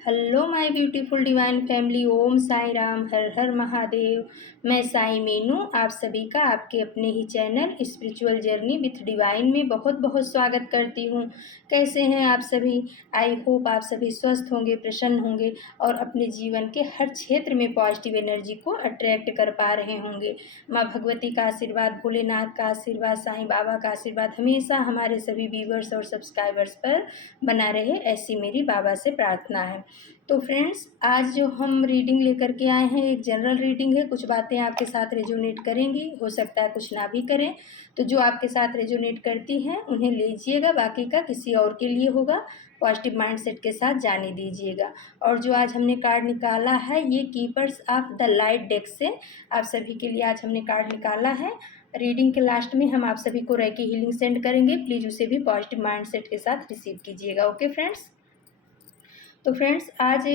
Hello my beautiful divine family. Om Sai Ram, हर हर महादेव। मैं साई मीनू आप सभी का आपके अपने ही channel spiritual journey with divine में बहुत बहुत स्वागत करती हूँ। कैसे हैं आप सभी? आई होप आप सभी स्वस्थ होंगे, प्रसन्न होंगे और अपने जीवन के हर क्षेत्र में पॉजिटिव एनर्जी को अट्रैक्ट कर पा रहे होंगे। माँ भगवती का आशीर्वाद, भोलेनाथ का आशीर्वाद, साईं बाबा का आशीर्वाद हमेशा हमारे सभी व्यूवर्स और सब्सक्राइबर्स पर बना रहे, ऐसी मेरी बाबा से प्रार्थना है। तो फ्रेंड्स, आज जो हम रीडिंग लेकर के आए हैं एक जनरल रीडिंग है। कुछ बातें आपके साथ रेजोनेट करेंगी, हो सकता है कुछ ना भी करें। तो जो आपके साथ रेजोनेट करती हैं उन्हें लीजिएगा, बाकी का किसी और के लिए होगा। पॉजिटिव माइंडसेट के साथ जाने दीजिएगा। और जो आज हमने कार्ड निकाला है ये keepers of the light deck से आप सभी के लिए आज हमने कार्ड निकाला है। रीडिंग के लास्ट में हम आप सभी को रेकी हीलिंग सेंड करेंगे, प्लीज़ उसे भी पॉजिटिव माइंडसेट के साथ रिसीव कीजिएगा। Okay friends. तो फ्रेंड्स, आज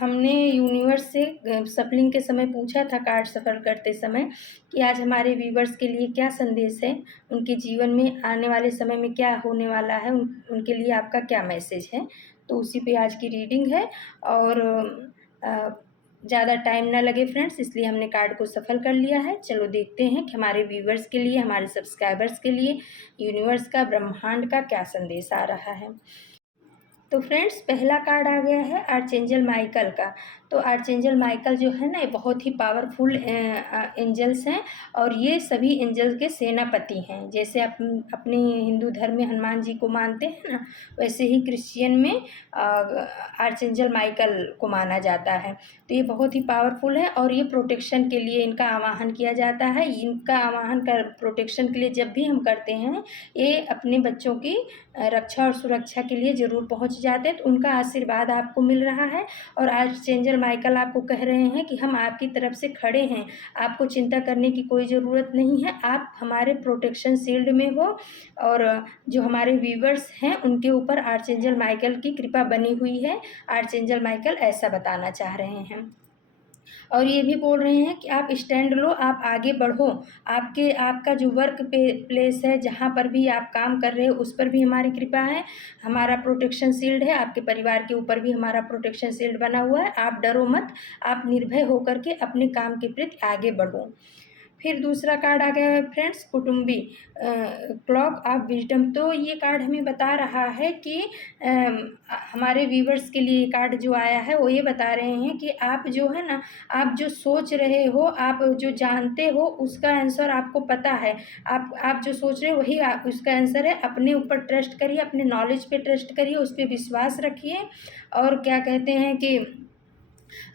हमने यूनिवर्स से सफलिंग के समय पूछा था, कार्ड सफल करते समय, कि आज हमारे व्यूवर्स के लिए क्या संदेश है, उनके जीवन में आने वाले समय में क्या होने वाला है, उनके लिए आपका क्या मैसेज है। तो उसी पे आज की रीडिंग है। और ज़्यादा टाइम ना लगे फ्रेंड्स, इसलिए हमने कार्ड को सफल कर लिया है। चलो देखते हैं कि हमारे व्यूवर्स के लिए, हमारे सब्सक्राइबर्स के लिए यूनिवर्स का, ब्रह्मांड का क्या संदेश आ रहा है। तो फ्रेंड्स, पहला कार्ड आ गया है आर्चेंजल माइकल का। तो आर्चेंजल माइकल जो है ना, ये बहुत ही पावरफुल एंजल्स हैं और ये सभी एंजल्स के सेनापति हैं। जैसे अपने हिंदू धर्म में हनुमान जी को मानते हैं ना, वैसे ही क्रिश्चियन में आर्चेंजल माइकल को माना जाता है। तो ये बहुत ही पावरफुल है और ये प्रोटेक्शन के लिए इनका आवाहन किया जाता है। इनका आवाहन कर प्रोटेक्शन के लिए जब भी हम करते हैं, ये अपने बच्चों की रक्षा और सुरक्षा के लिए ज़रूर पहुंच जाते हैं। तो उनका आशीर्वाद आपको मिल रहा है और आर्चेंजल माइकल आपको कह रहे हैं कि हम आपकी तरफ से खड़े हैं, आपको चिंता करने की कोई ज़रूरत नहीं है, आप हमारे प्रोटेक्शन शील्ड में हो। और जो हमारे व्यूवर्स हैं उनके ऊपर आर्चेंजल माइकल की कृपा बनी हुई है। आर्चेंजल माइकल ऐसा बताना चाह रहे हैं और ये भी बोल रहे हैं कि आप स्टैंड लो, आप आगे बढ़ो। आपका जो वर्क प्लेस है, जहाँ पर भी आप काम कर रहे हो, उस पर भी हमारी कृपा है, हमारा प्रोटेक्शन शील्ड है। आपके परिवार के ऊपर भी हमारा प्रोटेक्शन शील्ड बना हुआ है। आप डरो मत, आप निर्भय होकर के अपने काम के प्रति आगे बढ़ो। फिर दूसरा कार्ड आ गया है फ्रेंड्स, कुटुंबी क्लॉक ऑफ विजडम। तो ये कार्ड हमें बता रहा है कि हमारे व्यूवर्स के लिए कार्ड जो आया है वो ये बता रहे हैं कि आप जो है ना, आप जो सोच रहे हो, आप जो जानते हो, उसका आंसर आपको पता है। आप जो सोच रहे हो वही उसका आंसर है। अपने ऊपर ट्रस्ट करिए, अपने नॉलेज पे ट्रस्ट करिए, उस पर विश्वास रखिए। और क्या कहते हैं कि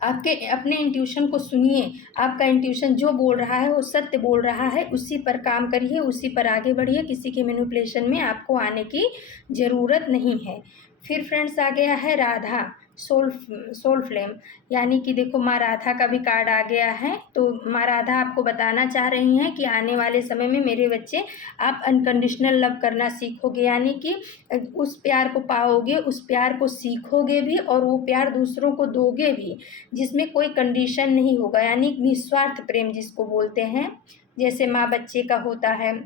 आपके अपने इंट्यूशन को सुनिए। आपका इंट्यूशन जो बोल रहा है वो सत्य बोल रहा है, उसी पर काम करिए, उसी पर आगे बढ़िए। किसी के मैनिपुलेशन में आपको आने की ज़रूरत नहीं है। फिर फ्रेंड्स आ गया है राधा, सोल फ्लेम। यानी कि देखो, माँ राधा का भी कार्ड आ गया है। तो माँ राधा आपको बताना चाह रही हैं कि आने वाले समय में मेरे बच्चे, आप अनकंडीशनल लव करना सीखोगे। यानी कि उस प्यार को पाओगे, उस प्यार को सीखोगे भी और वो प्यार दूसरों को दोगे भी, जिसमें कोई कंडीशन नहीं होगा। यानी निस्वार्थ प्रेम जिसको बोलते हैं, जैसे माँ बच्चे का होता है,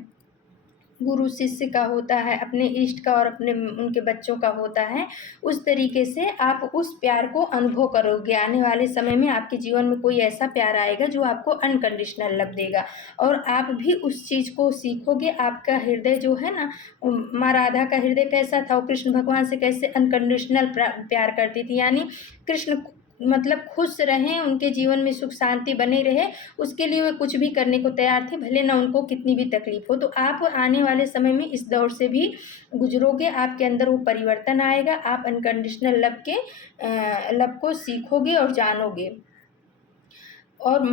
गुरु शिष्य का होता है, अपने इष्ट का और अपने उनके बच्चों का होता है। उस तरीके से आप उस प्यार को अनुभव करोगे। आने वाले समय में आपके जीवन में कोई ऐसा प्यार आएगा जो आपको अनकंडीशनल लव देगा और आप भी उस चीज़ को सीखोगे। आपका हृदय जो है ना, माँ राधा का हृदय कैसा था, वो कृष्ण भगवान से कैसे अनकंडीशनल प्यार करती थी। यानी कृष्ण मतलब खुश रहें, उनके जीवन में सुख शांति बने रहे, उसके लिए वे कुछ भी करने को तैयार थे, भले ना उनको कितनी भी तकलीफ हो। तो आप आने वाले समय में इस दौर से भी गुजरोगे, आपके अंदर वो परिवर्तन आएगा, आप अनकंडीशनल लव को सीखोगे और जानोगे। और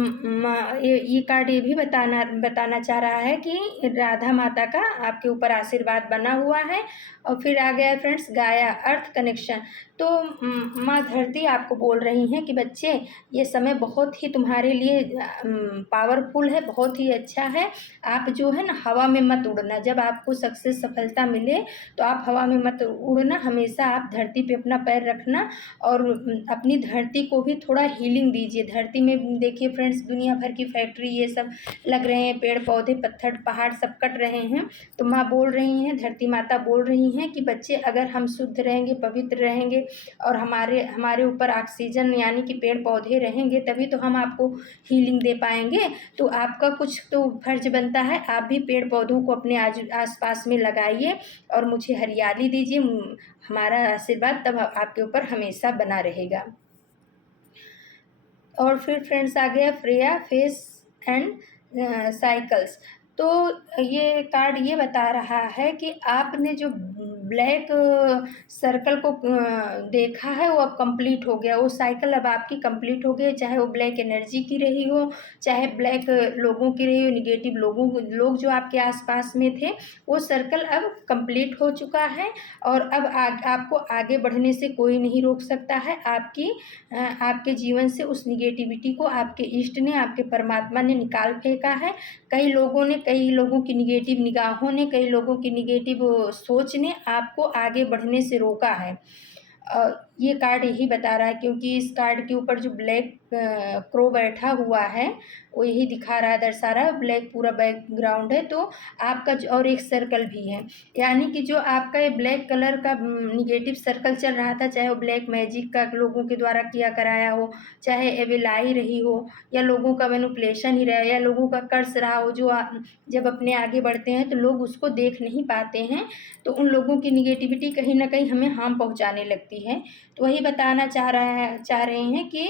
ये कार्ड ये भी बताना चाह रहा है कि राधा माता का आपके ऊपर आशीर्वाद बना हुआ है। और फिर आ गया फ्रेंड्स गाया, अर्थ कनेक्शन। तो माँ धरती आपको बोल रही हैं कि बच्चे, ये समय बहुत ही तुम्हारे लिए पावरफुल है, बहुत ही अच्छा है। आप जो है ना, हवा में मत उड़ना। जब आपको सक्सेस, सफलता मिले तो आप हवा में मत उड़ना, हमेशा आप धरती पे अपना पैर रखना और अपनी धरती को भी थोड़ा हीलिंग दीजिए। धरती में देखिए फ्रेंड्स, दुनिया भर की फैक्ट्री ये सब लग रहे हैं, पेड़ पौधे पत्थर पहाड़ सब कट रहे हैं। तो माँ बोल रही हैं, धरती माता बोल रही हैं कि बच्चे अगर हम शुद्ध रहेंगे, पवित्र रहेंगे और हमारे हमारे ऊपर ऑक्सीजन यानी कि पेड़ पौधे रहेंगे, तभी तो हम आपको हीलिंग दे पाएंगे। तो आपका कुछ तो फर्ज बनता है, आप भी पेड़ पौधों को अपने आस पास में लगाइए और मुझे हरियाली दीजिए। हमारा आशीर्वाद तब आपके ऊपर हमेशा बना रहेगा। और फिर फ्रेंड्स आ गया फ्रेया फेस एंड साइकिल्स। तो ये कार्ड ये बता रहा है कि आपने जो ब्लैक सर्कल को देखा है वो अब कंप्लीट हो गया, वो साइकिल अब आपकी कंप्लीट हो गई। चाहे वो ब्लैक एनर्जी की रही हो, चाहे ब्लैक लोगों की रही हो, निगेटिव लोग जो आपके आसपास में थे, वो सर्कल अब कंप्लीट हो चुका है। और अब आपको आगे बढ़ने से कोई नहीं रोक सकता है। आपके जीवन से उस निगेटिविटी को आपके इष्ट ने, आपके परमात्मा ने निकाल फेंका है। कई लोगों की निगेटिव निगाहों ने, कई लोगों की निगेटिव सोच ने आपको आगे बढ़ने से रोका है। ये कार्ड यही बता रहा है, क्योंकि इस कार्ड के ऊपर जो ब्लैक क्रो बैठा हुआ है वो यही दिखा रहा है, दर्शा रहा है। ब्लैक पूरा बैकग्राउंड है, तो आपका और एक सर्कल भी है, यानी कि जो आपका ये ब्लैक कलर का निगेटिव सर्कल चल रहा था, चाहे वो ब्लैक मैजिक का लोगों के द्वारा किया कराया हो, चाहे एविलाई रही हो, या लोगों का मैनिपुलेशन ही रहा, या लोगों का कर्ज रहा हो, जो जब अपने आगे बढ़ते हैं तो लोग उसको देख नहीं पाते हैं, तो उन लोगों की निगेटिविटी कहीं ना कहीं हमें हार्म पहुंचाने लगती है। तो वही बताना चाह रहे हैं कि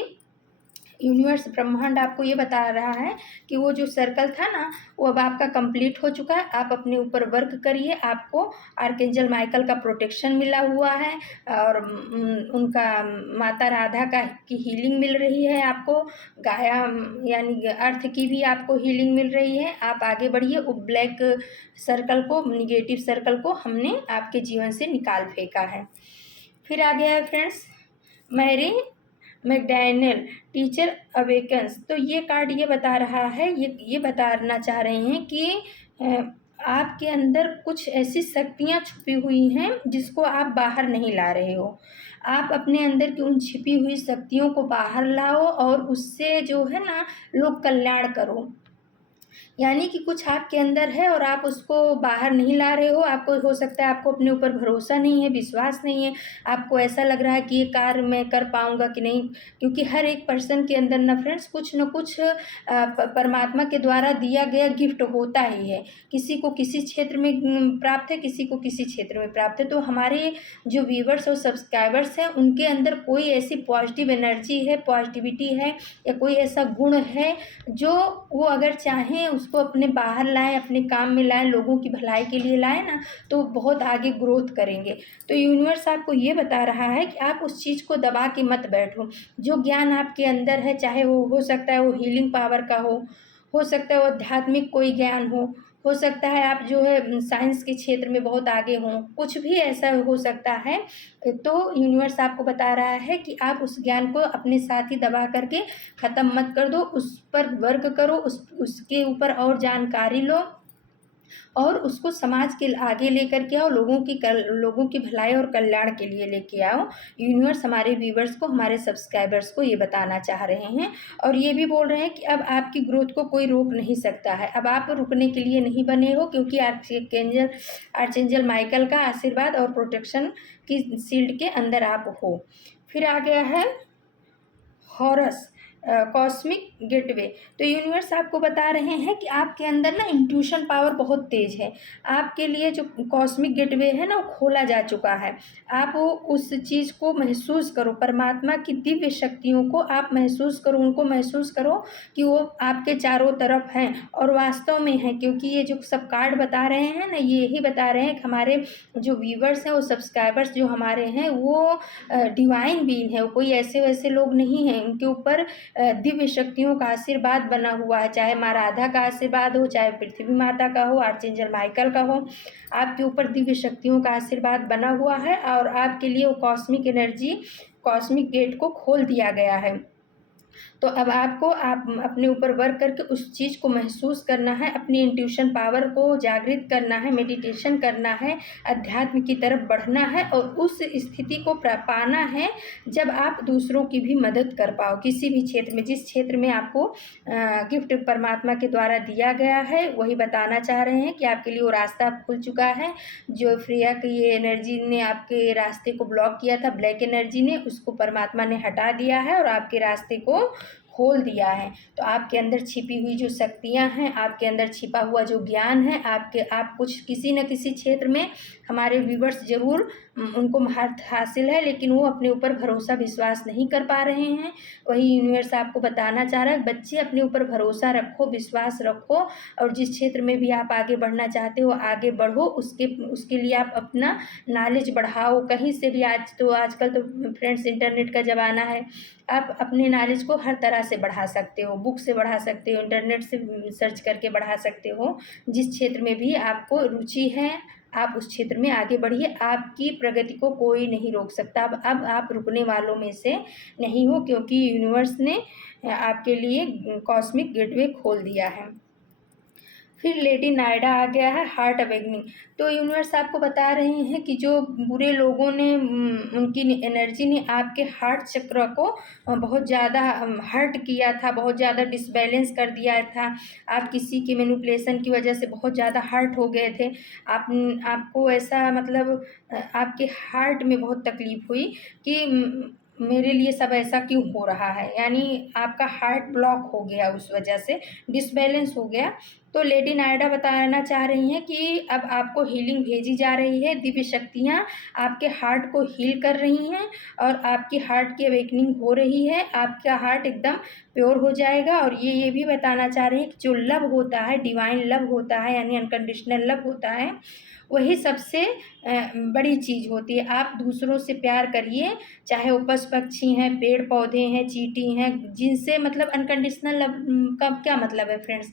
यूनिवर्स ब्रह्मांड आपको ये बता रहा है कि वो जो सर्कल था ना, वो अब आपका कंप्लीट हो चुका है। आप अपने ऊपर वर्क करिए, आपको आर्कएंजल माइकल का प्रोटेक्शन मिला हुआ है, और उनका माता राधा का की हीलिंग मिल रही है आपको, गाया यानी अर्थ की भी आपको हीलिंग मिल रही है। आप आगे बढ़िए। वो ब्लैक सर्कल को, निगेटिव सर्कल को हमने आपके जीवन से निकाल फेंका है। फिर आ गया है फ्रेंड्स मैरी मैकडैनियल टीचर अवेकन्स। तो ये कार्ड ये बता रहा है, ये बताना चाह रहे हैं कि आपके अंदर कुछ ऐसी शक्तियाँ छुपी हुई हैं जिसको आप बाहर नहीं ला रहे हो। आप अपने अंदर की उन छिपी हुई शक्तियों को बाहर लाओ और उससे जो है ना लोक कल्याण करो। यानी कि कुछ आपके अंदर है और आप उसको बाहर नहीं ला रहे हो। आपको हो सकता है आपको अपने ऊपर भरोसा नहीं है, विश्वास नहीं है, आपको ऐसा लग रहा है कि ये कार्य मैं कर पाऊंगा कि नहीं, क्योंकि हर एक पर्सन के अंदर ना फ्रेंड्स कुछ न कुछ परमात्मा के द्वारा दिया गया गिफ्ट होता ही है। किसी को किसी क्षेत्र में प्राप्त है, किसी को किसी क्षेत्र में प्राप्त है। तो हमारे जो व्यूवर्स और सब्सक्राइबर्स हैं उनके अंदर कोई ऐसी पॉजिटिव एनर्जी है, पॉजिटिविटी है, या कोई ऐसा गुण है जो वो अगर चाहें उसको अपने बाहर लाएं, अपने काम में लाएं, लोगों की भलाई के लिए लाएं ना, तो बहुत आगे ग्रोथ करेंगे। तो यूनिवर्स आपको ये बता रहा है कि आप उस चीज़ को दबा के मत बैठो। जो ज्ञान आपके अंदर है, चाहे वो हो सकता है वो हीलिंग पावर का हो सकता है वो आध्यात्मिक कोई ज्ञान हो सकता है आप जो है साइंस के क्षेत्र में बहुत आगे हों, कुछ भी ऐसा हो सकता है। तो यूनिवर्स आपको बता रहा है कि आप उस ज्ञान को अपने साथ ही दबा करके ख़त्म मत कर दो, उस पर वर्क करो, उसके ऊपर और जानकारी लो और उसको समाज के आगे लेकर के आओ, लोगों की भलाई और कल्याण के लिए लेके आओ। यूनिवर्स हमारे व्यूवर्स को, हमारे सब्सक्राइबर्स को ये बताना चाह रहे हैं, और ये भी बोल रहे हैं कि अब आपकी ग्रोथ को कोई रोक नहीं सकता है। अब आप रुकने के लिए नहीं बने हो, क्योंकि आर्चेंजल माइकल का आशीर्वाद और प्रोटेक्शन की शील्ड के अंदर आप हो। फिर आ गया है हॉरस कॉस्मिक गेटवे। तो यूनिवर्स आपको बता रहे हैं कि आपके अंदर ना इंट्यूशन पावर बहुत तेज है। आपके लिए जो कॉस्मिक गेटवे है ना वो खोला जा चुका है। आप वो उस चीज़ को महसूस करो, परमात्मा की दिव्य शक्तियों को आप महसूस करो, उनको महसूस करो कि वो आपके चारों तरफ हैं और वास्तव में हैं। क्योंकि ये जो सब कार्ड बता रहे हैं ना, ये यही बता रहे हैं कि हमारे जो व्यूवर्स हैं, वो सब्सक्राइबर्स जो हमारे हैं, वो डिवाइन बीइंग है, वो कोई ऐसे वैसे लोग नहीं हैं। उनके ऊपर दिव्य शक्तियों का आशीर्वाद बना हुआ है, चाहे माँ राधा का आशीर्वाद हो, चाहे पृथ्वी माता का हो, आर्चेंजल माइकल का हो। आपके ऊपर दिव्य शक्तियों का आशीर्वाद बना हुआ है और आपके लिए वो कॉस्मिक एनर्जी, कॉस्मिक गेट को खोल दिया गया है। तो अब आपको आप अपने ऊपर वर्क करके उस चीज़ को महसूस करना है, अपनी इंट्यूशन पावर को जागृत करना है, मेडिटेशन करना है, अध्यात्म की तरफ बढ़ना है और उस स्थिति को पाना है जब आप दूसरों की भी मदद कर पाओ किसी भी क्षेत्र में, जिस क्षेत्र में आपको गिफ्ट परमात्मा के द्वारा दिया गया है वही बताना चाह रहे हैं कि आपके लिए वो रास्ता खुल चुका है। जो फ्रेया की ये एनर्जी ने आपके रास्ते को ब्लॉक किया था, ब्लैक एनर्जी ने, उसको परमात्मा ने हटा दिया है और आपके रास्ते को खोल दिया है। तो आपके अंदर छिपी हुई जो शक्तियाँ हैं, आपके अंदर छिपा हुआ जो ज्ञान है, आप कुछ किसी न किसी क्षेत्र में, हमारे व्यूवर्स ज़रूर उनको महारत हासिल है लेकिन वो अपने ऊपर भरोसा विश्वास नहीं कर पा रहे हैं। वही यूनिवर्स आपको बताना चाह रहा है, बच्चे अपने ऊपर भरोसा रखो, विश्वास रखो और जिस क्षेत्र में भी आप आगे बढ़ना चाहते हो आगे बढ़ो। उसके लिए आप अपना नॉलेज बढ़ाओ कहीं से भी। आजकल तो फ्रेंड्स इंटरनेट का ज़माना है, आप अपने नॉलेज को हर तरह से बढ़ा सकते हो, बुक से बढ़ा सकते हो, इंटरनेट से सर्च करके बढ़ा सकते हो। जिस क्षेत्र में भी आपको रुचि है आप उस क्षेत्र में आगे बढ़िए, आपकी प्रगति को कोई नहीं रोक सकता। अब आप रुकने वालों में से नहीं हो क्योंकि यूनिवर्स ने आपके लिए कॉस्मिक गेटवे खोल दिया है। फिर लेडी नायडा आ गया है, हार्ट अवेकनिंग। तो यूनिवर्स आपको बता रहे हैं कि जो बुरे लोगों ने उनकी एनर्जी ने आपके हार्ट चक्र को बहुत ज़्यादा हर्ट किया था, बहुत ज़्यादा डिसबैलेंस कर दिया था। आप किसी की मैनिपुलेशन की वजह से बहुत ज़्यादा हर्ट हो गए थे। आपको ऐसा मतलब आपके हार्ट में बहुत तकलीफ़ हुई कि मेरे लिए सब ऐसा क्यों हो रहा है, यानी आपका हार्ट ब्लॉक हो गया, उस वजह से डिसबैलेंस हो गया। तो लेडी नायडा बताना चाह रही हैं कि अब आपको हीलिंग भेजी जा रही है, दिव्य शक्तियाँ आपके हार्ट को हील कर रही हैं और आपकी हार्ट की अवेकनिंग हो रही है, आपका हार्ट एकदम प्योर हो जाएगा। और ये भी बताना चाह रही हैं कि जो लव होता है, डिवाइन लव होता है यानी अनकंडीशनल लव होता है, वही सबसे बड़ी चीज़ होती है। आप दूसरों से प्यार करिए, चाहे वो पशु पक्षी हैं, पेड़ पौधे हैं, चींटी हैं, जिनसे मतलब अनकंडीशनल लव का क्या मतलब है फ्रेंड्स?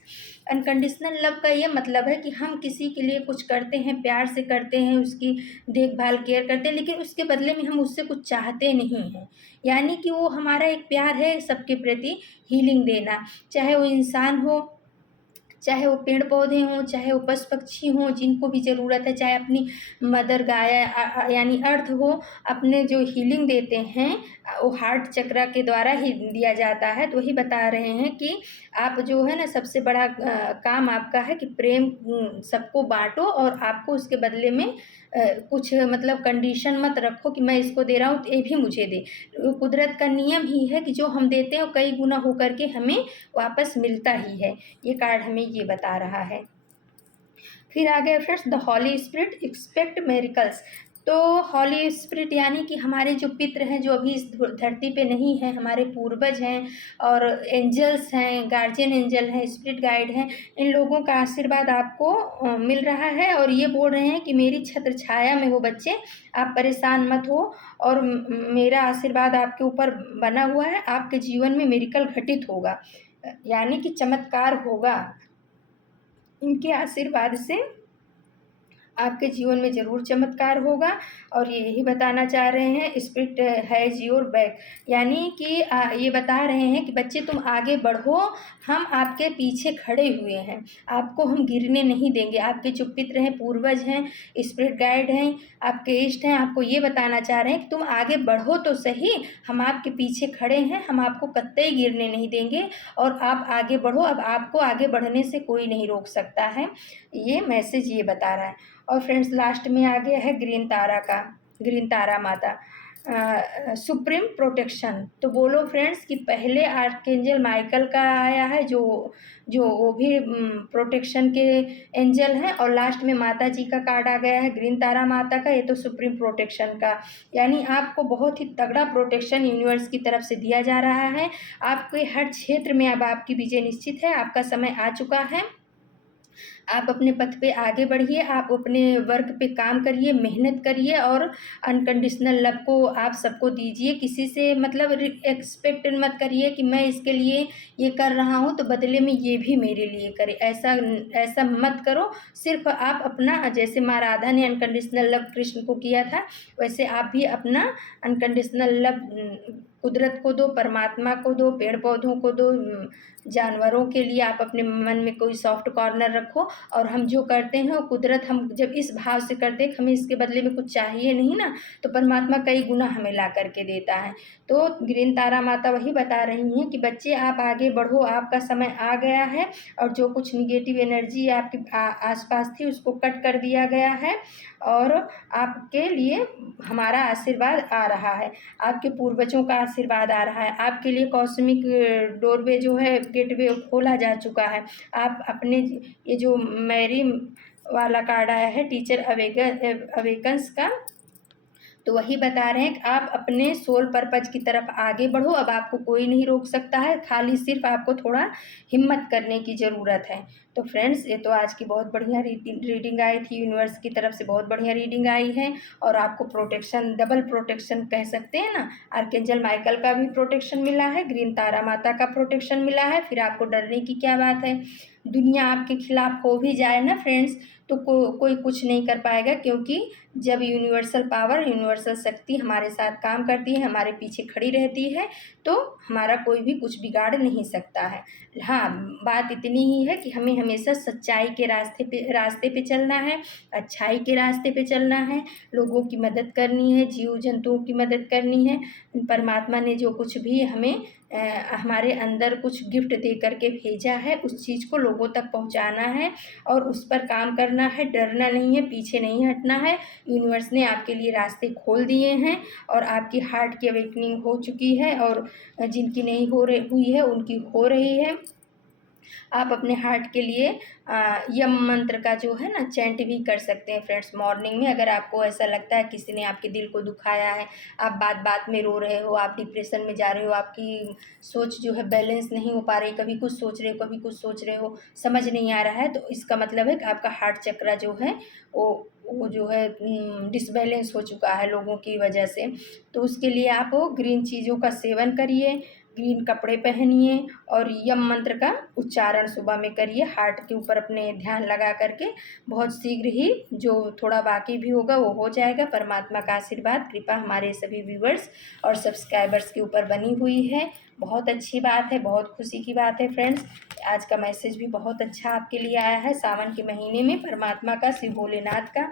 अनकंडीशनल लव का ये मतलब है कि हम किसी के लिए कुछ करते हैं, प्यार से करते हैं, उसकी देखभाल केयर करते हैं, लेकिन उसके बदले में हम उससे कुछ चाहते नहीं हैं। यानी कि वो हमारा एक प्यार है सबके प्रति, हीलिंग देना, चाहे वो इंसान हो, चाहे वो पेड़ पौधे हों, चाहे वो पशु पक्षी हों, जिनको भी ज़रूरत है, चाहे अपनी मदर गाय यानी अर्थ हो, अपने जो हीलिंग देते हैं वो हार्ट चक्र के द्वारा ही दिया जाता है। तो वही बता रहे हैं कि आप जो है ना, सबसे बड़ा काम आपका है कि प्रेम सबको बाँटो और आपको उसके बदले में कुछ मतलब कंडीशन मत रखो कि मैं इसको दे रहा हूँ तो ये भी मुझे दे। कुदरत का नियम ही है कि जो हम देते हैं वो कई गुना होकर के हमें वापस मिलता ही है। ये कार्ड हमें ये बता रहा है। फिर आ गया friends the holy spirit expect miracles. तो हॉली स्पिरिट यानी कि हमारे जो पितृ हैं, जो अभी इस धरती पे नहीं हैं, हमारे पूर्वज हैं और एंजल्स हैं, गार्जियन एंजल हैं, स्पिरिट गाइड हैं, इन लोगों का आशीर्वाद आपको मिल रहा है और ये बोल रहे हैं कि मेरी छत्र छाया में हो बच्चे, आप परेशान मत हो और मेरा आशीर्वाद आपके ऊपर बना हुआ है, आपके जीवन में मेरिकल घटित होगा, यानी कि चमत्कार होगा। इनके आशीर्वाद से आपके जीवन में ज़रूर चमत्कार होगा। और ये यही बताना चाह रहे हैं स्पिरिट हैज़ योर बैक, यानी कि ये बता रहे हैं कि बच्चे तुम आगे बढ़ो, हम आपके पीछे खड़े हुए हैं, आपको हम गिरने नहीं देंगे। आपके जो पितृ हैं, पूर्वज हैं, स्पिरिट गाइड हैं, आपके इष्ट हैं, आपको ये बताना चाह रहे हैं कि तुम आगे बढ़ो तो सही, हम आपके पीछे खड़े हैं, हम आपको कतई गिरने नहीं देंगे और आप आगे बढ़ो। अब आपको आगे बढ़ने से कोई नहीं रोक सकता है, ये मैसेज ये बता रहा है। और फ्रेंड्स लास्ट में आ गया है ग्रीन तारा का, ग्रीन तारा माता सुप्रीम प्रोटेक्शन। तो बोलो फ्रेंड्स कि पहले आर्कएंजल माइकल का आया है जो वो भी प्रोटेक्शन के एंजल हैं, और लास्ट में माता जी का कार्ड आ गया है ग्रीन तारा माता का, ये तो सुप्रीम प्रोटेक्शन का, यानी आपको बहुत ही तगड़ा प्रोटेक्शन यूनिवर्स की तरफ से दिया जा रहा है। आपके हर क्षेत्र में अब आपकी विजय निश्चित है, आपका समय आ चुका है। आप अपने पथ पे आगे बढ़िए, आप अपने वर्क पे काम करिए, मेहनत करिए और अनकंडीशनल लव को आप सबको दीजिए। किसी से मतलब एक्सपेक्ट मत करिए कि मैं इसके लिए ये कर रहा हूँ तो बदले में ये भी मेरे लिए करे, ऐसा मत करो। सिर्फ आप अपना, जैसे माँ राधा ने अनकंडीशनल लव कृष्ण को किया था, वैसे आप भी अपना अनकंडीशनल लव कुदरत को दो, परमात्मा को दो, पेड़ पौधों को दो, जानवरों के लिए आप अपने मन में कोई सॉफ्ट कॉर्नर रखो। और हम जो करते हैं वो कुदरत, हम जब इस भाव से करते हैं कि हमें इसके बदले में कुछ चाहिए नहीं ना, तो परमात्मा कई गुना हमें ला करके देता है। तो ग्रीन तारा माता वही बता रही हैं कि बच्चे आप आगे बढ़ो, आपका समय आ गया है, और जो कुछ निगेटिव एनर्जी आपके आसपास थी उसको कट कर दिया गया है, और आपके लिए हमारा आशीर्वाद आ रहा है, आपके पूर्वजों का आशीर्वाद आ रहा है, आपके लिए कॉस्मिक डोरवे जो है, गेटवे खोला जा चुका है। आप अपने ये जो मैरी वाला कार्ड आया है, टीचर अवेकन्स का, तो वही बता रहे हैं कि आप अपने सोल पर्पज की तरफ आगे बढ़ो। अब आपको कोई नहीं रोक सकता है, खाली सिर्फ आपको थोड़ा हिम्मत करने की ज़रूरत है। तो फ्रेंड्स, ये तो आज की बहुत बढ़िया रीडिंग आई थी, यूनिवर्स की तरफ से बहुत बढ़िया रीडिंग आई है, और आपको प्रोटेक्शन, डबल प्रोटेक्शन कह सकते हैं ना। आर्कएंजल माइकल का भी प्रोटेक्शन मिला है, ग्रीन तारा माता का प्रोटेक्शन मिला है, फिर आपको डरने की क्या बात है। दुनिया आपके खिलाफ हो भी जाए ना फ्रेंड्स, तो कोई कुछ नहीं कर पाएगा, क्योंकि जब यूनिवर्सल पावर, यूनिवर्सल शक्ति हमारे साथ काम करती है, हमारे पीछे खड़ी रहती है, तो हमारा कोई भी कुछ बिगाड़ नहीं सकता है। हाँ, बात इतनी ही है कि हमें हमेशा सच्चाई के रास्ते पे चलना है, अच्छाई के रास्ते पे चलना है, लोगों की मदद करनी है, जीव जंतुओं की मदद करनी है। परमात्मा ने जो कुछ भी हमें हमारे अंदर कुछ गिफ्ट दे करके भेजा है, उस चीज़ को लोगों तक पहुंचाना है, और उस पर काम करना है, डरना नहीं है, पीछे नहीं हटना है। यूनिवर्स ने आपके लिए रास्ते खोल दिए हैं, और आपकी हार्ट की अवेकनिंग हो चुकी है, और जिनकी नहीं हुई है उनकी हो रही है। आप अपने हार्ट के लिए यम मंत्र का जो है ना चैंट भी कर सकते हैं फ्रेंड्स, मॉर्निंग में। अगर आपको ऐसा लगता है किसी ने आपके दिल को दुखाया है, आप बात बात में रो रहे हो, आप डिप्रेशन में जा रहे हो, आपकी सोच जो है बैलेंस नहीं हो पा रही, कभी कुछ सोच रहे हो, कभी कुछ सोच रहे हो, समझ नहीं आ रहा है, तो इसका मतलब है कि आपका हार्ट चक्रा जो है वो जो है डिसबैलेंस हो चुका है लोगों की वजह से। तो उसके लिए आप ग्रीन चीज़ों का सेवन करिए, ग्रीन कपड़े पहनिए, और यम मंत्र का उच्चारण सुबह में करिए, हार्ट के ऊपर अपने ध्यान लगा करके। बहुत शीघ्र ही जो थोड़ा बाकी भी होगा वो हो जाएगा। परमात्मा का आशीर्वाद, कृपा हमारे सभी व्यूवर्स और सब्सक्राइबर्स के ऊपर बनी हुई है। बहुत अच्छी बात है, बहुत खुशी की बात है फ्रेंड्स। आज का मैसेज भी बहुत अच्छा आपके लिए आया है। सावन के महीने में परमात्मा का, शिव भोलेनाथ का,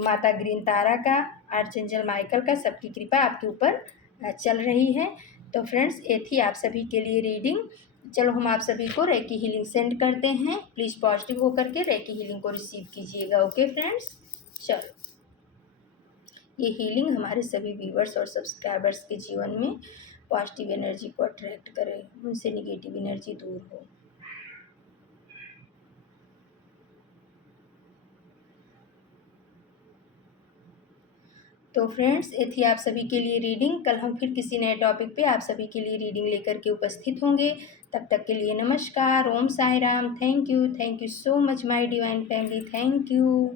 माता ग्रीन तारा का, आर्चेंजल माइकल का, सबकी कृपा आपके ऊपर चल रही है। तो फ्रेंड्स, ये थी आप सभी के लिए रीडिंग। चलो हम आप सभी को रेकी हीलिंग सेंड करते हैं। प्लीज़ पॉजिटिव होकर के रेकी हीलिंग को रिसीव कीजिएगा। ओके फ्रेंड्स, चलो, ये हीलिंग हमारे सभी व्यूवर्स और सब्सक्राइबर्स के जीवन में पॉजिटिव एनर्जी को अट्रैक्ट करे, उनसे निगेटिव एनर्जी दूर हो। तो फ्रेंड्स, ये थी आप सभी के लिए रीडिंग। कल हम फिर किसी नए टॉपिक पे आप सभी के लिए रीडिंग लेकर के उपस्थित होंगे। तब तक के लिए नमस्कार, Om Sai Ram. Thank you so much my divine family, thank you.